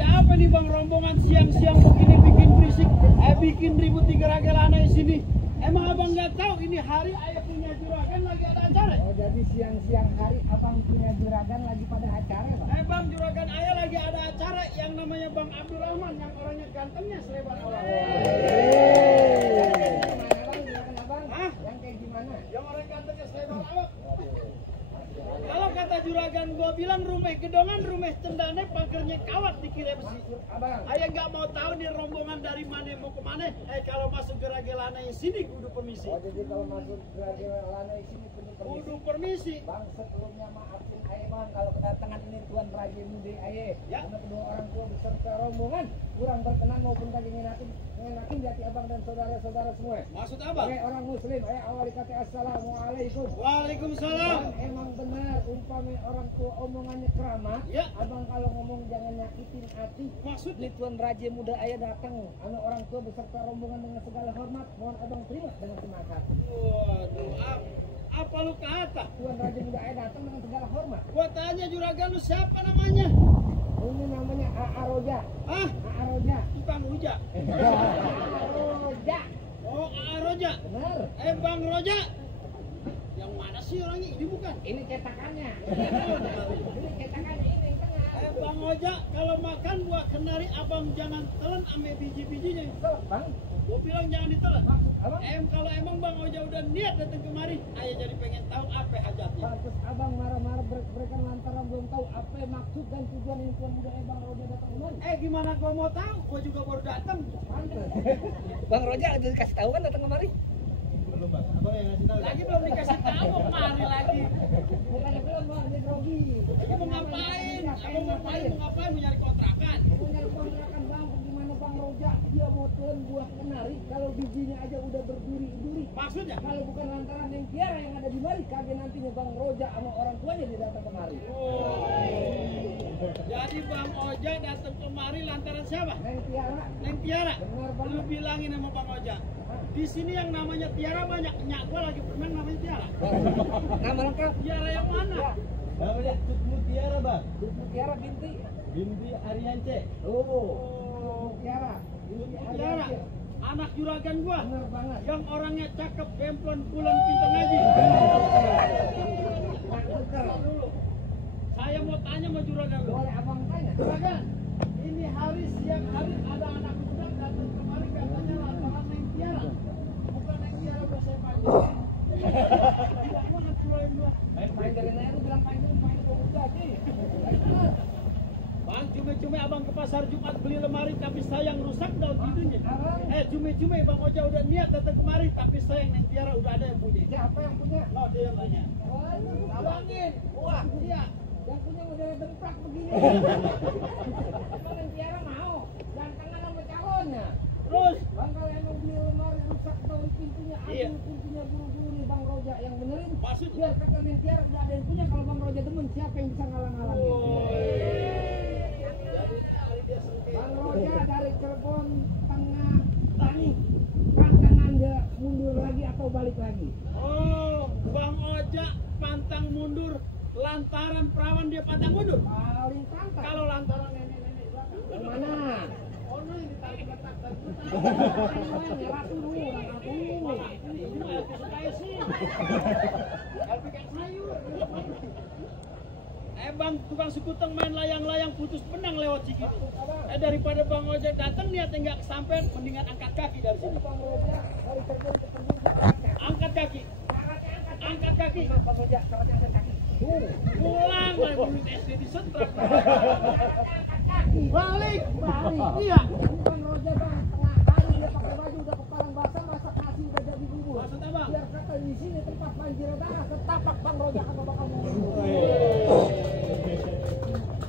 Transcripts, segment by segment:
Ada apa nih bang rombongan siang-siang begini bikin berisik, bikin ribut di Geragelana di sini? Emang abang nggak tahu ini hari ayah punya juragan lagi ada acara? Oh jadi siang-siang hari abang punya juragan lagi pada acara Pak? Bang juragan ayah lagi ada acara yang namanya Bang Abdurrahman yang orangnya gantengnya selebar awal. Yang kayak gimana? Yang orang gantengnya selebar awal. Kalau kata juragan gua bilang rumah gedongan, rumah cendane, pagernya kawat dikira besi. Ayah nggak mau tahu nih rombongan dari mana mau kemana. Kalau masuk Geragelana di sini kudu permisi. Oh jadi kalau masuk Geragelana di sini kudu permisi. Bang sebelumnya maafin ayah bang kalau kedatangan ini Tuan Raja Muda ayah. Ya. Karena kedua orang tua beserta rombongan kurang berkenan maupun kaki ngenakin di hati abang dan saudara-saudara semua. Maksud abang? Orang muslim, awali kata assalamualaikum. Waalaikumsalam. Bang, emang benar umpamanya orang tua omongannya keramat. Ya. Abang kalau ngomong jangan nyakitin hati. Maksudnya Tuan Raja Muda ayah datang, orang tua beserta rombongan dengan segala hormat. Mohon abang terima dengan semangat hati. Waduh, apa lu kata? Tuan Raja Muda ayah datang dengan segala hormat. Gua tanya juragan lu siapa namanya? Ini namanya A.A. Roja. Ah? A.A. Roja. Tukang Uja. Roja. Oh, A.A. Roja. Benar. Bang Roja. Yang mana sih orangnya? Ini bukan? Ini cetakannya. Ini cetakannya ini yang tengah. Bang Roja, kalau makan buah kenari abang jangan telan ame biji-bijinya. Bang. Gua bilang jangan ditelan. Maksud abang? Kalau emang Bang Oja udah niat datang kemari, ayah jadi pengen tahu apa hajatnya. Terus abang marah-marah mereka lantaran belum tahu apa maksud dan tujuan yang Tuan Muda Bang Roja datang kemari. Gimana gua mau tahu? Gua juga baru datang. Bang Roja udah dikasih tahu kan datang kemari? Belum bang, abang yang ngasih tahu. Lagi belum dikasih tahu kemari lagi. Bukannya belum bang, ini grogi. Mau ngapain? Abang mau ngapain? Mau nyari kontrakan? Mau nyari kontrakan bang, gimana Bang Roja? Dia mau telan buah kenari, kalau bijinya aja udah berduri-duri. Maksudnya? Kalau bukan lantaran yang Tiara yang ada di mari, kagak nantinya Bang Roja sama orang tuanya dia datang kemari. Jadi Bang Oja datang kemari lantaran siapa? Neng Tiara. Neng Tiara. Benar bang. Lu bilangin sama Bang Oja. Di sini yang namanya Tiara banyak. Nyak gua lagi bermain namanya Tiara. Nama lengkap? Tiara yang mana? Ya. Namanya Tutmu Tiara bang. Tutmu Tiara binti. Binti Ariance. Oh. Tiara. Binti Tiara. Ariance. Anak juragan gua. Benar banget. Yang orangnya cakep, gemplon, pulang, pintar ngaji. Dulu. Saya mau tanya sama juragan lu. Boleh abang tanya? Juragan, ini hari siang hari ada anak muda datang kemari katanya lantaran Neng Tiara. Bukan Neng Tiara udah saya panggil. Tidak banget selain gua. Main dari nanya lu bilang panggil jadi. Bang, cumi-cumi abang ke pasar Jumat beli lemari tapi sayang rusak daun tidurnya. Cumi-cumi Bang Oja udah niat datang kemari tapi sayang Neng Tiara udah ada yang punya. Siapa yang punya? No, dia yang tanya. Abangin. Wah, Iya. yang punya model bentak begini. Emang yang Tiara mau? Gantengan sama calonnya. Terus, Bang kalau emang beli lemari rusak daun pintunya, Iya. ambil pintunya buru-buru nih Bang Roja yang benerin. maksud Biar kata Neng Tiara udah ada yang punya, kalau Bang Roja demen siapa yang bisa ngalang-ngalangin? Bang Roja dari Cirebon Tengah Tani, pantang dia mundur lagi atau balik lagi? Oh, Bang Oja pantang mundur lantaran perawan dia pantang mundur. Paling pantang. Kalau lantaran nenek-nenek belakang. Yang mana? Oh, no, yang ditarik letak tadi. Ratu dulu, ratu. Ini mah LP sukai sih. LP kayak sayur. Bang, tukang sekuteng main layang-layang putus benang lewat Cikitu. Daripada Bang Ojek datang niatnya nggak kesampean, mendingan angkat kaki dari sini. Bang Roja dari Cirebon ke Cirebon. Angkat kaki. Angkat kaki. Bang Roja, syaratnya ada kaki. Pulang lah dulu SD di Sentrak. Balik. Iya. Bang Roja bang, tengah hari dia pakai baju udah kepalang basah, masak nasi udah jadi bubur. Maksudnya Bang? Biar kata di sini tempat banjir darah, setapak Bang Roja kagak bakal mau mundur.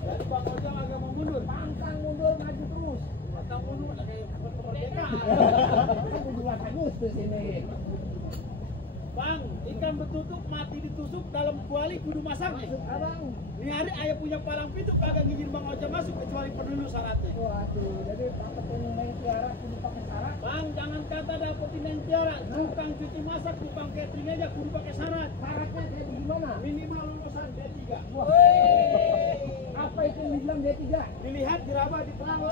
Jadi Bang Ojek agak mau mundur. Pantang mundur, maju terus. Pantang mundur ada kayak kemerdekaan. Kan 17 Agustus ini. Bang, ikan betutuk mati ditusuk dalam kuali kudu masaknya. Abang. Ini hari ayah punya palang pintu kagak ngizin Bang Ojek masuk kecuali perlu syaratnya. Waduh, jadi dapetin Neng Tiara kudu pakai syarat. Bang, jangan kata dapetin Neng Tiara, tukang cuci masak, tukang catering aja kudu pakai syarat. Syaratnya kayak gimana? Minimal lulusan D3. Wah. Apa itu yang dibilang D3? Dilihat diraba diterang.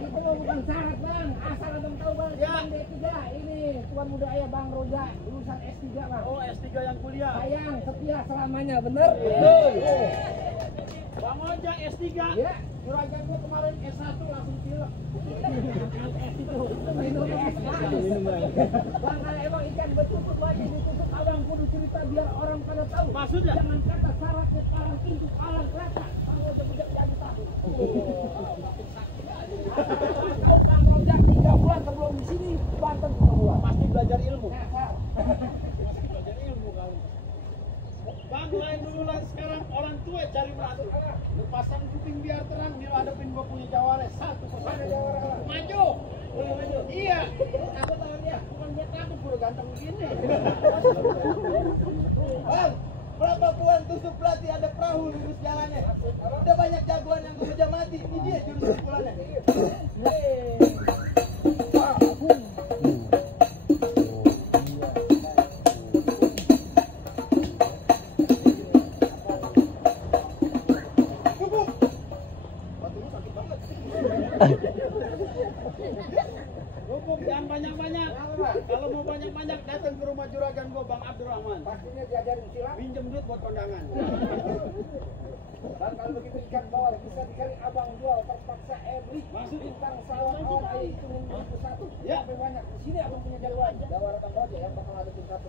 Itu bukan syarat bang, asal abang tahu bang, Ya. D3 ini tuan muda ayah bang Roja, lulusan S3 bang. Oh, S3 yang kuliah. Sayang, setia selamanya, bener? Betul. Bang Oja S3. Ya. Juragan gua kemarin S1 langsung cilek. Bang, kalau emang ikan betutuk lagi ditutup abang kudu cerita biar orang pada tahu. Maksudnya? Jangan kata syaratnya parang pintu alang rata. Bang Roja budak jadi tahu. Tahu Bang Roja 3 bulan sebelum di sini Banten semua. Pasti belajar ilmu. Nah, Pasti belajar ilmu kamu. Bang, lain dulu lah sekarang orang tua cari beratur. Lu pasang kuping biar terang, dia hadapin gua punya jawara satu persatu. Maju. Iya. Aku tahu dia. Bukan gua takut gua ganteng begini. Bang, berapa puan tusuk pelatih ada perahu lurus jalannya. Udah banyak jagoan yang bekerja mati. Ini dia jurus pukulannya. Hukum jangan banyak-banyak. Kalau mau banyak-banyak datang ke rumah juragan gua Bang Abdurrahman. pastinya diajarin silat. Pinjem duit buat kondangan. Dan kalau begitu ikan bawal bisa dikali abang jual terpaksa beli. Maksudnya? Bintang sawah kawan air itu satu. Ya. Sampai banyak. Di sini abang punya jagoan. Jawara Bang Roja yang bakal ada tim satu.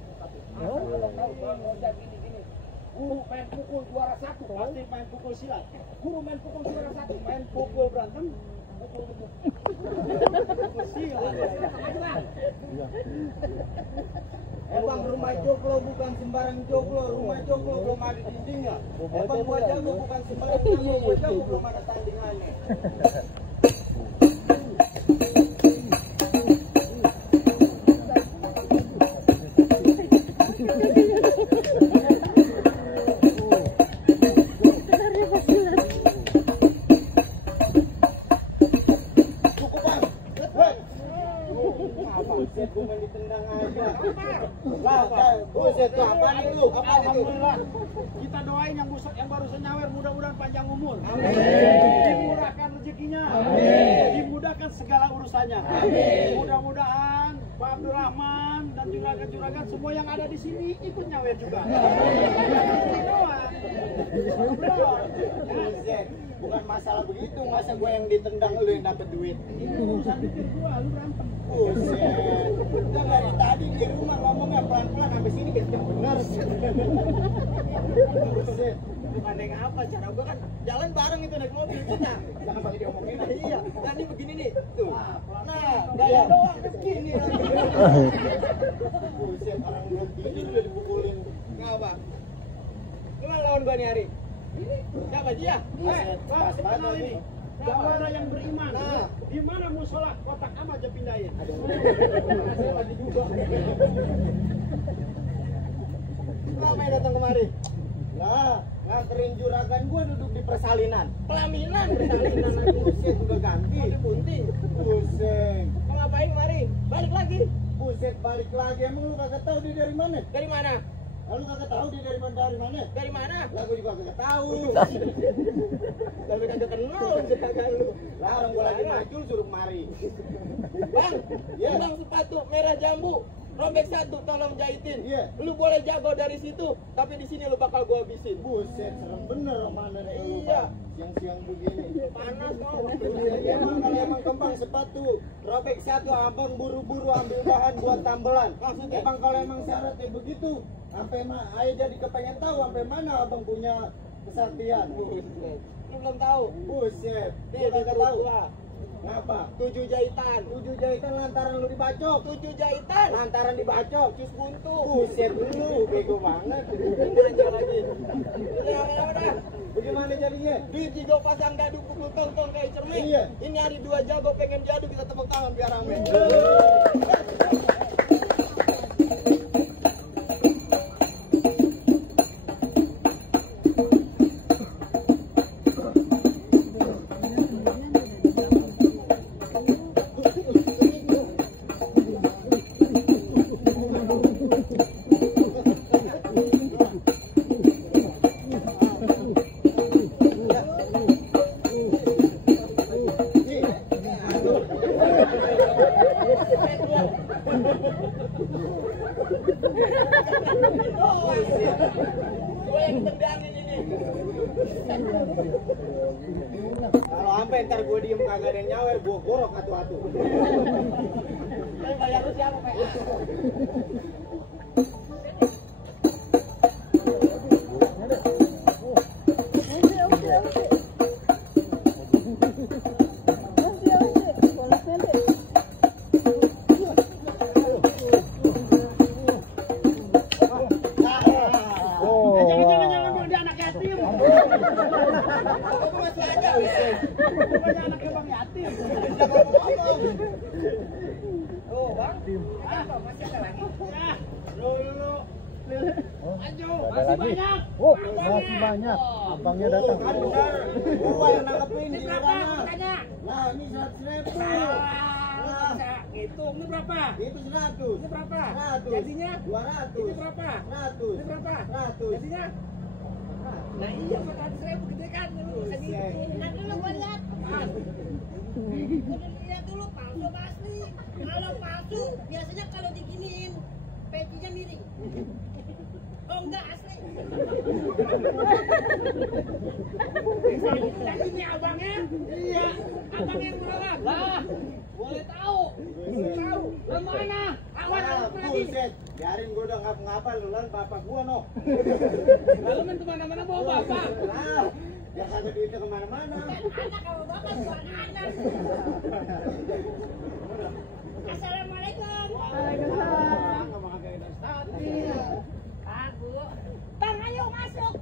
Abang tahu Bang Roja gini. Guru main pukul juara 1. Pasti main pukul silat. Guru main pukul juara 1. Main pukul berantem. Pukul silat. Bang, rumah joglo bukan sembarang joglo. Rumah joglo belum ada dindingnya. Bang, gua jago bukan sembarang jago. Gua jago belum ada tandingannya. Cukup bang. Woi. Buset, gua main ditendang aja. Lah, buset tuh apaan itu? Apaan itu? Alhamdulillah. Kita doain yang baru senyawer mudah-mudahan panjang umur. Dimurahkan rezekinya. Dimudahkan segala urusannya. Mudah-mudahan Pak Abdurrahman dan juragan-juragan semua yang ada di sini ikut nyawer juga. Buset, bukan masalah begitu. Masa gua yang ditendang lu yang dapet duit? Urusan pikir gua, lu berantem. Buset. Udah dari tadi di rumah ngomongnya pelan-pelan, habis ini kenceng bener. Buset. Bukan yang apa, cara gua kan jalan bareng itu naik mobil kita. Jangan pakai diomongin. Iya, tadi begini nih. Tuh. Nah, gaya doang begini lagi. Buset, orang belum gini udah dipukulin. Ngapa? Lu lawan gua nih hari. Siapa dia? Pas banget ini. Jawara yang beriman. Nah. Di mana musola kotak ama aja pindahin. Saya lagi juga. Kenapa yang datang kemari? Lah, nganterin juragan gua duduk di persalinan. Pelaminan persalinan lagi usia juga ganti. Di bunting. Buset. Mau ngapain kemari? Balik lagi. Buset, balik lagi. Emang lu kagak tahu dia dari mana? Dari mana? Lu kagak tahu dia dari mana? Dari mana? Lah gua juga kagak tahu. Tapi kagak kenal juragan lu. Lah orang gua lagi maju suruh kemari. Bang, ya. Bang sepatu merah jambu. Robek 1 tolong jahitin. Iya. Lu boleh jago dari situ, tapi di sini lu bakal gua habisin. Buset, serem bener mana nih lu. Iya. Siang-siang begini. Panas kok. Emang kembang sepatu. Robek 1 abang buru-buru ambil bahan buat tambelan. Maksudnya emang kalau emang syaratnya begitu, sampai ayo jadi kepengen tahu sampai mana abang punya kesaktian. Buset. Lu belum tahu. Buset. Dia kagak tahu. Ngapa? 7 jahitan. 7 jahitan lantaran lu dibacok. 7 jahitan lantaran dibacok. Cus buntu. Buset lu, bego banget. Ini aja lagi. Udah. Bagaimana jadinya? Di Jigo pasang dadu pukul tong-tong kayak cermin. Iya. Ini hari 2 jago pengen jadu, kita tepuk tangan biar rame. Gue yang ditendangin ini. Kalau sampai ntar gue diem kagak ada yang nyawer, gue gorok atu-atu. Bayar lu siapa, Pak? Oh, masih banyak. Abangnya datang. Gua yang nangkepin di mana? Nah, ini 100.000. Itu ini berapa? Itu 100. Ini berapa? 100. Jadinya 200. ini berapa? 100. Ini berapa? 100. Jadinya nah iya 400.000 gede kan lu segini. Nanti lu gua lihat. Gua lihat dulu palsu apa asli. Kalau palsu biasanya kalau diginiin pecinya miring. Oh enggak asli. Ini abangnya? Iya, abang yang murah. Lah, boleh tahu. Tahu. Mana? Awan lagi. Buset, biarin gua udah ngapa-ngapa lu lan bapak gua noh. Lalu main kemana-mana bawa bapak. Lah, ya kagak duitnya kemana-mana. Anak kalau bapak bukan anak. Assalamualaikum. Waalaikumsalam. Nggak mau kagak Aku. Bang ayo masuk.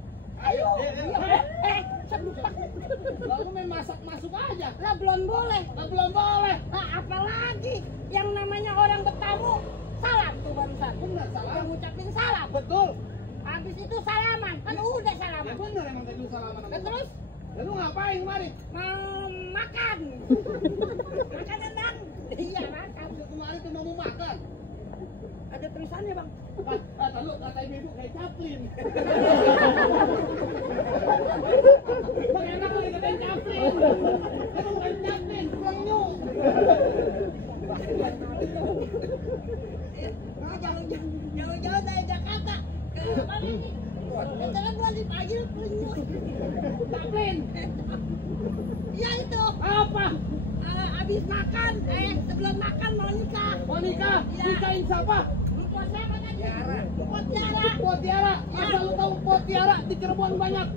Ayo. Lalu main masak masuk aja. Lah belum boleh. Belum boleh. Nah, apalagi yang namanya orang bertamu salam tuh barusan. Benar salam. Yang ngucapin salam. Betul. Habis itu salaman. Kan udah Ya salaman. benar emang tadi lu salaman. Dan terus Ya lu ngapain kemari? mau makan. Makan ya, Bang? Iya, makan. Kemarin tuh mau makan. Ada tulisannya, Bang. Kata lu kata ibu kayak Chaplin. Bang enak lu dikatain Chaplin. Dia bukan Chaplin, Penyu. Jauh-jauh dari Jakarta. Ke mana ini? Setelah gua dipanggil Penyu. Chaplin. Iya itu. Apa? Habis makan, sebelum makan mau nikah. Mau nikah? Iya. Nikahin siapa? Lupa siapa tadi? Tiara. Potiara. Asal lu tahu Potiara di Cirebon banyak.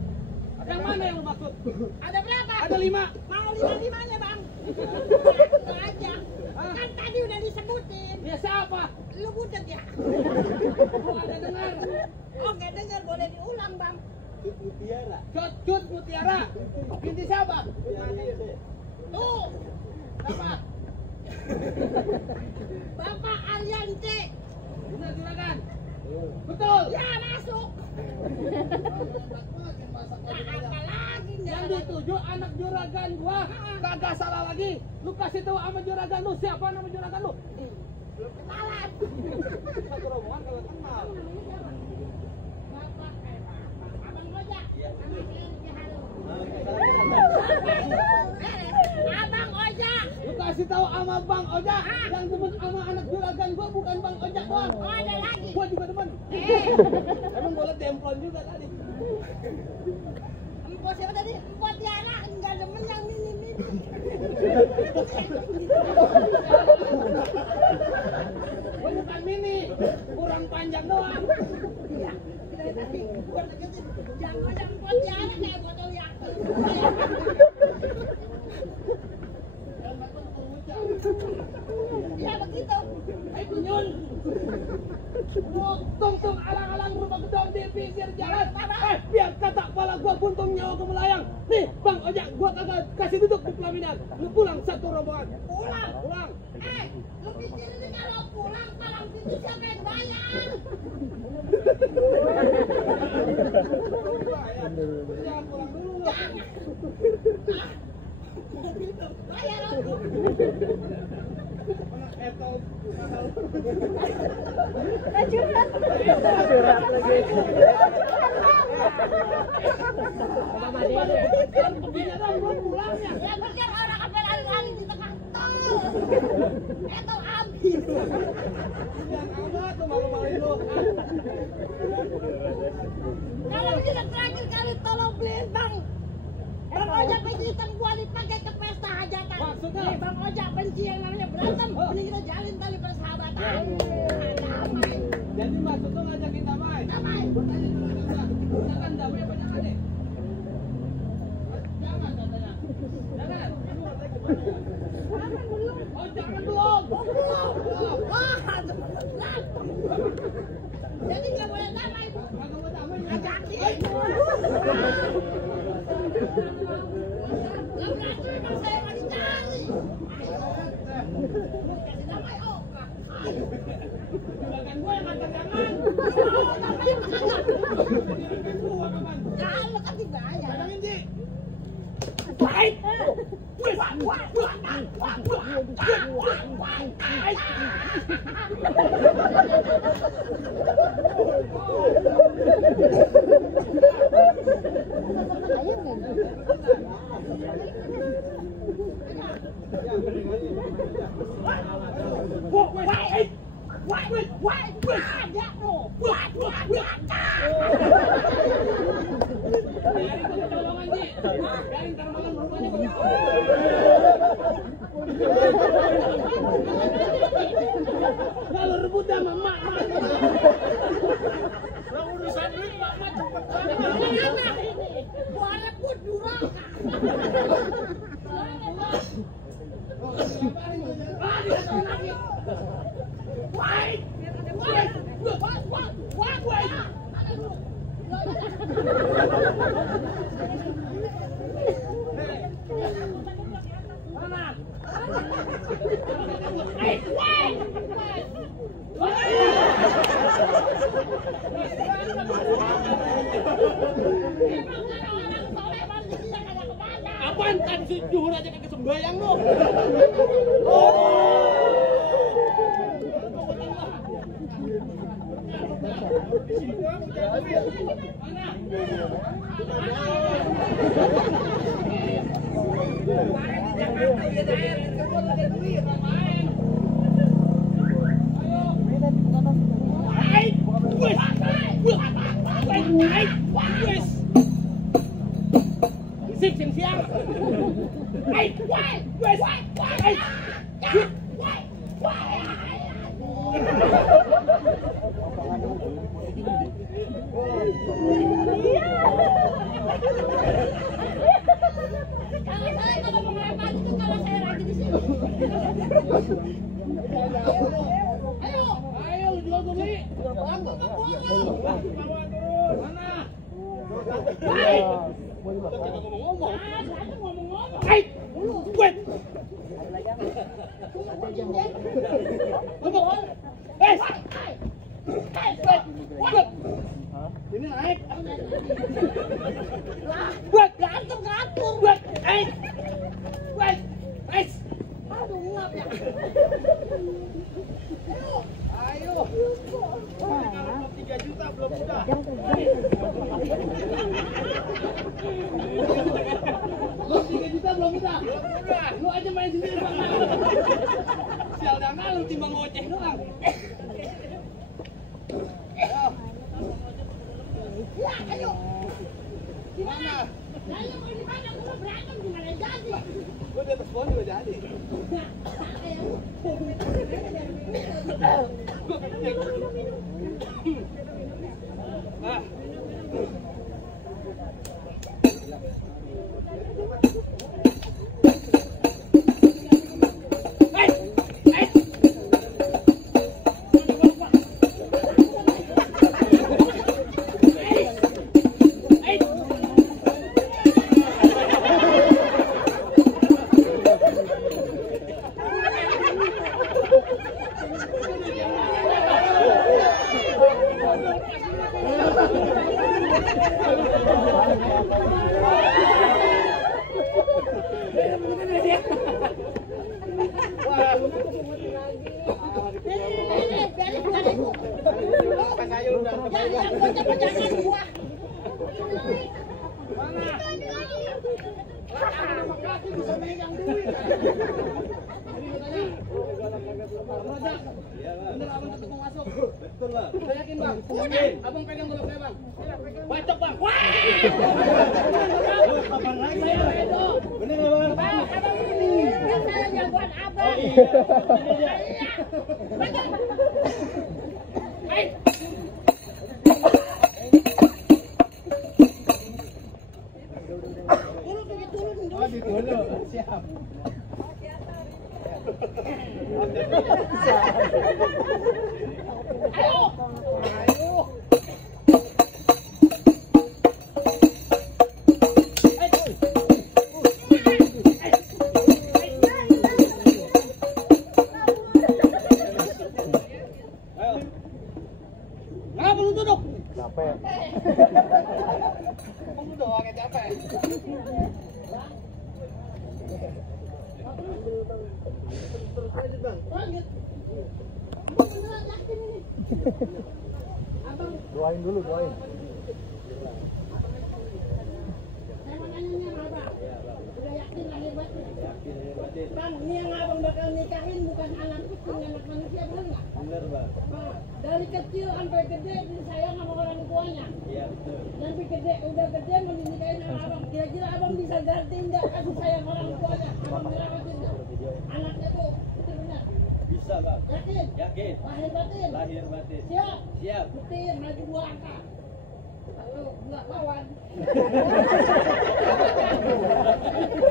Yang mana yang lu maksud? Ada berapa? Ada 5. Mau 5-5-nya, Bang. Itu aja. Kan tadi udah disebutin. Ya siapa? Lu budak ya? Gua ada dengar. Oh, nggak dengar, boleh diulang, Bang. Mutiara. Cut Mutiara. Binti siapa? Tuh, Siapa? Bapak Ariante. Benar juragan. Betul. Ya, masuk. Nah, apa lagi nggak Yang ada? dituju anak juragan gua kagak salah lagi. Lu kasih tahu sama juragan lu siapa nama juragan lu? Belum kenalan. Satu rombongan kalau kenal. Bapak, Abang Ojak. Nama saya Rizky Harun. Abang Ojak. Lu kasih tahu sama Bang Ojak yang demen sama anak juragan gua bukan Bang Ojak doang. Oh, ada lagi. Gua juga demen. Emang boleh demplon juga tadi. Empok siapa tadi? Empok Tiara. Enggak demen yang mini-mini. Gua bukan mini, kurang panjang doang. Jangan Empok Tiara kayak botol Yakult. Iya begitu. Ayo nyun. Tungtung alang-alang rumah gedong di pinggir jalan. Biar kata kepala gua buntung nyawa gua melayang. Nih, Bang Ojak, gua kagak kasih duduk di pelaminan. Lu pulang satu rombongan. Pulang. Lu pikir ini kalau pulang palang pintu siapa yang bayar? Ya, pulang dulu. Bayar aku. Ya pikir orang apa lari-lari di tengah tol. Tol habis. Kalau begini terakhir kali tolong beliin Bang Ojak pijitan gua dipakai ke pesta hajatan. Nih Bang Ojak benci yang namanya berantem, mending kita jalin tali persahabatan. Damai. Jadi maksud tuh ngajakin damai. Damai. Bertanya sama Jakarta. Jangan damai apa jangan deh? Jangan katanya. Jangan. Oh jangan belum. Wah, jadi nggak boleh damai. Kagak mau damai. Ajakin. Nggak berarti memang saya nggak dicari. Kasih damai, oh. Juragan gue yang ngajak jangan. Oh, damai apa kagak? Gua kapan? Kalau kan dibayar. Bayangin sih. Baik. Kalau rebut sama emak, kalau urusan duit, mak cepet banget. Gua rebut durhaka. Apaan kan si Juhur aja kagak sembayang lu? Siang-siang. Kalau mau ngelakuin itu kalau saya rajin di sini. Ayo lu jual gue beli. Mana? Ngomong-ngomong. Ini naik. Gantung. Aduh, ngap ya. Ayo. Kalau 3 juta belum udah. 3 juta belum udah. Lu aja main sendiri Bang. Sial dana lu timbang ngoceh doang. Ya, ayo. Gimana? Ayo, mau di mana? Gua berantem gimana jadi? Gua di atas pohon juga jadi. Nah. Jangan Bener abang tetap mau masuk. Betul bang. Saya yakin bang. Abang pegang goloknya bang. Bacok bang. Wah. Kapan lagi? Bener bang. Abang ini kan saya jagoan abang. Dulu siap. Ngapa lu duduk? Capek. Lu doang yang capek. Terus aja bang. Doain dulu, doain. Udah yakin lahir batin. Bang, ini yang abang bakal nikahin bukan anak kucing, anak manusia, bener nggak? Bener bang. Bang, dari kecil sampai gede disayang sama orang tuanya. Iya betul. Nanti gede, udah gede mau dinikahin sama abang. Kira-kira abang bisa ganti nggak kasih sayang orang tuanya? Abang ngerawatin nggak? Anaknya tuh, itu benar. Bisa bang. Yakin? Yakin. Lahir batin. Lahir batin. Siap. Siap. Buktiin maju 2 angka. Kalau nggak lawan.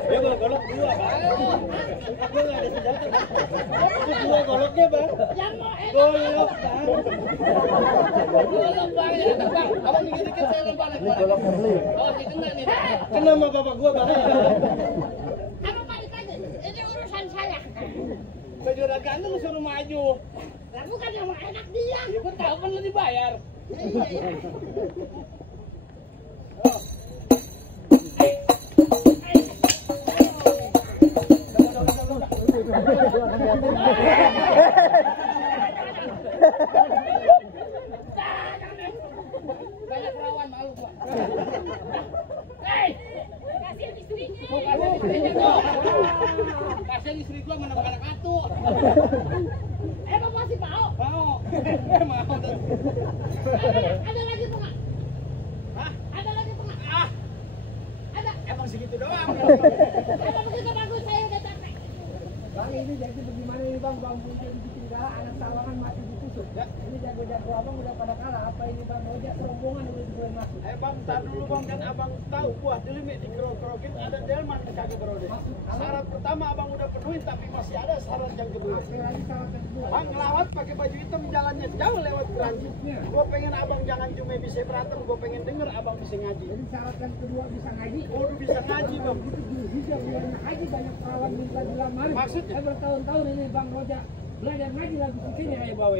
Dia bawa golok 2 bang. Aku nggak ada senjata bang. Itu 2 goloknya bang. Yang mau enak. Golok bang. Golok bang, ya bang. Abang dikit-dikit saya lempar. Ini golok beli. Oh, kena nih. Kena sama bapak gua bang. Abang balik aja. Ini urusan saya. Saya juara ganteng suruh maju. Lah bukan yang mau enak dia. Ya gua tahu kan lu dibayar. Iya. Banyak lawan malu gua. Kasih istrinya. Mau kasih istrinya tuh. Kasih istri gua mana anak atu. Emang masih mau? Mau. Mau. Ada lagi apa nggak? Hah? Ada lagi apa nggak? Ah, Ada. emang segitu doang. Emang begitu bagus saya udah capek. Bang ini jadi bagaimana ini bang? Bang Punca dibikin kalah, anak sawangan mati ditusuk. Ya. Ini jago-jago abang udah pada kalah. Apa ini bang Ojek rombongan udah boleh masuk? Bang, tar dulu bang, kan abang tahu buah delimit dikerok-kerokin ada delman kagak berode. Syarat pertama abang udah penuhin, tapi masih ada syarat yang kedua. Oke lagi syarat yang kedua. Bang ngelawat pakai baju hitam jalannya jauh lewat Keranji. Gue pengen abang jangan cuma bisa berantem, gue pengen denger abang bisa ngaji. Jadi syarat yang kedua bisa ngaji. Kudu bisa ngaji bang. Itu Zulhijjah bulan haji banyak perawan minta dilamar. Maksudnya? Saya bertahun-tahun ini bang Roja belajar ngaji lagi di sini kayak bawa.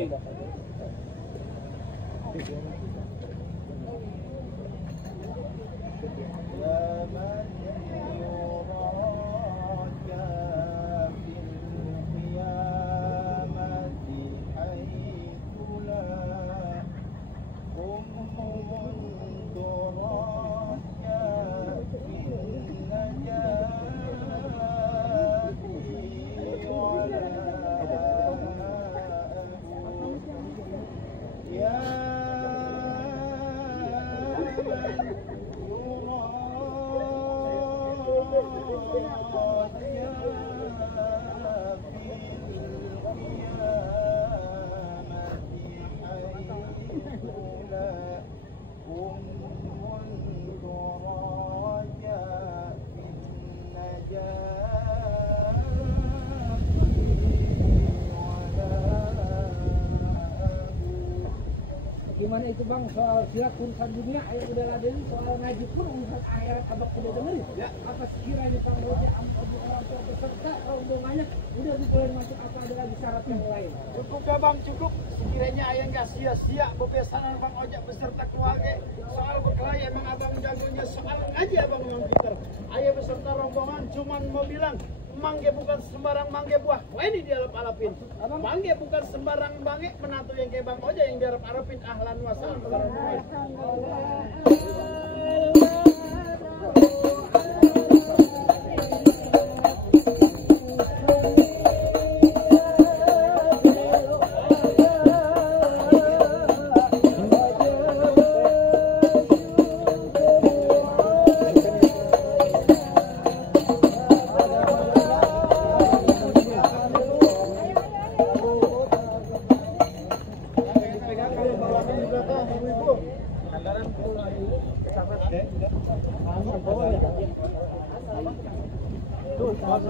Gimana itu bang soal silat urusan dunia ayo udah laden soal ngaji pun urusan akhirat abang udah dengerin ya. Apa sekiranya bang Roja ambil orang tua peserta rombongannya udah boleh masuk apa ada lagi syarat yang lain? Cukup ya bang, cukup. Sekiranya ayah nggak sia-sia bebesanan bang ojek beserta keluarga soal berkelahi emang abang jagonya soal ngaji abang memang pinter. Ayah beserta rombongan cuman mau bilang mangge bukan sembarang mangge buah. Wah ini dialap-alapin. Mangge bukan sembarang mangge menantu yang kayak bang ojek yang dialap-alapin. Ahlan wa sahlan.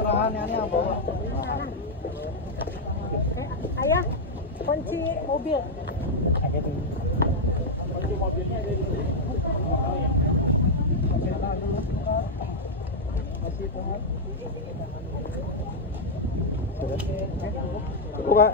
Ayah, kunci mobil. Buka.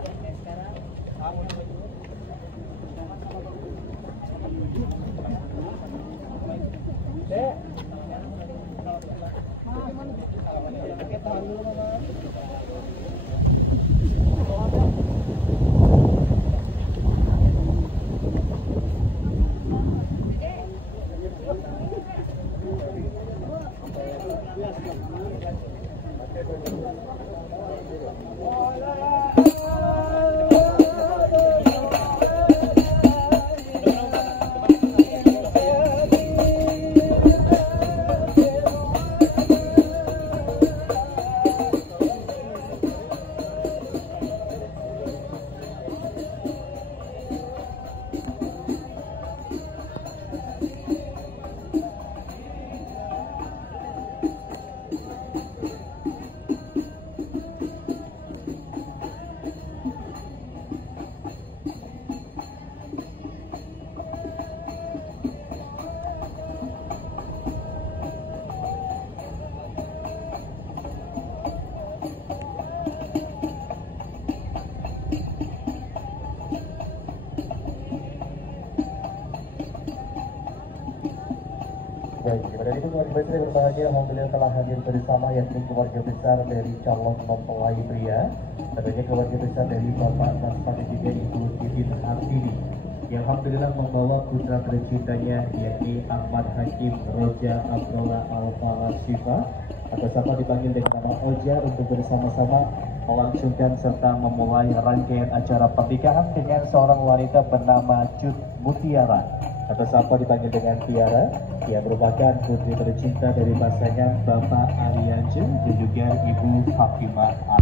Baik, pada itu keluarga besar yang berbahagia, alhamdulillah telah hadir bersama yakni keluarga besar dari calon mempelai pria, tentunya keluarga besar dari Bapak Naspa dan juga Ibu Titin Hartini, yang alhamdulillah membawa putra tercintanya yakni Ahmad Hakim Roja Abdullah Al-Farasifa atau siapa dipanggil dengan nama Oja untuk bersama-sama melangsungkan serta memulai rangkaian acara pernikahan dengan seorang wanita bernama Cut Mutiara atau siapa dipanggil dengan Tiara, yang merupakan putri tercinta dari pasangan Bapak Ariansyah dan juga Ibu Fatimah.